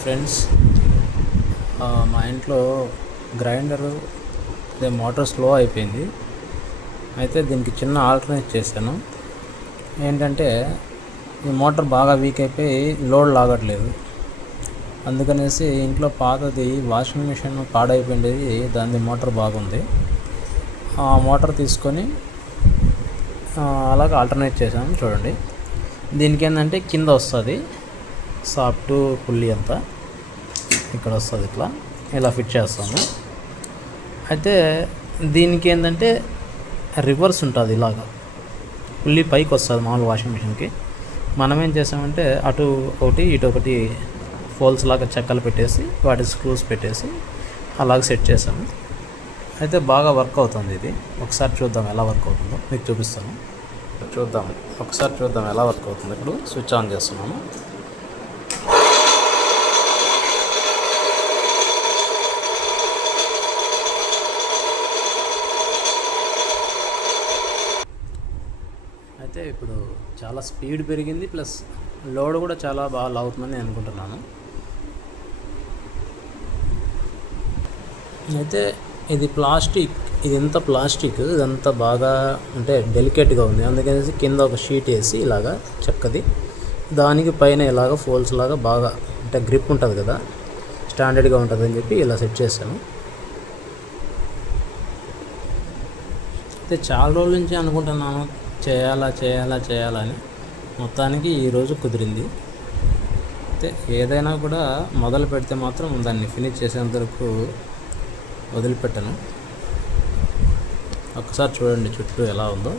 Friends, మా ఇంట్లో grinder motor slow అయిపోయింది. అయితే దీనికి చిన్న ఆల్టర్నేట్ చేశాను. ఏంటంటే ఈ మోటార్ బాగా వీక్ అయిపోయి లోడ్ లాగట్లేదు. అందుకనేసి ఇంట్లో పాతది వాషింగ్ మిషన్ పాడైపోయింది, దాని మోటార్ బాగుంది. ఆ మోటార్ తీసుకొని అలాగ ఆల్టర్నేట్ చేశాను. చూడండి, దీనికి ఏంటంటే కింద వస్తుంది సాఫ్ట్ పుల్లి అంతా ఇక్కడ వస్తుంది, ఇలా ఫిట్ చేస్తాము. అయితే దీనికి ఏంటంటే రివర్స్ ఉంటుంది, ఇలాగా పుల్లి పైకి వస్తుంది మామూలు వాషింగ్ మిషన్కి. మనం ఏం చేసామంటే అటు ఒకటి ఇటు ఒకటి ఫోల్స్ లాగా చెక్కలు పెట్టేసి వాటి స్క్రూస్ పెట్టేసి అలాగ సెట్ చేసాము. అయితే బాగా వర్క్ అవుతుంది ఇది. ఒకసారి చూద్దాం ఎలా వర్క్ అవుతుందో, మీకు చూపిస్తాను. ఒకసారి చూద్దాం ఎలా వర్క్ అవుతుంది. ఇప్పుడు స్విచ్ ఆన్ చేస్తున్నాము. అయితే ఇప్పుడు చాలా స్పీడ్ పెరిగింది, ప్లస్ లోడ్ కూడా చాలా బాగా లాగుతుందని నేను అనుకుంటున్నాను. అయితే ఇది ప్లాస్టిక్, ఇదంతా బాగా అంటే డెలికేట్గా ఉంది. అందుకనేసి కింద ఒక షీట్ వేసి ఇలాగా చెక్కది, దానికి పైన ఇలాగ ఫోల్స్ లాగా బాగా అంటే గ్రిప్ ఉంటుంది కదా, స్టాండర్డ్గా ఉంటుంది అని చెప్పి ఇలా సెట్ చేశాను. అయితే చాలా రోజుల నుంచి అనుకుంటున్నాను చేయాలని, మొత్తానికి ఈరోజు కుదిరింది. అయితే ఏదైనా కూడా మొదలు పెడితే మాత్రం దాన్ని ఫినిష్ చేసేంత వరకు వదిలిపెట్టను. ఒకసారి చూడండి చుట్టూ ఎలా ఉందో.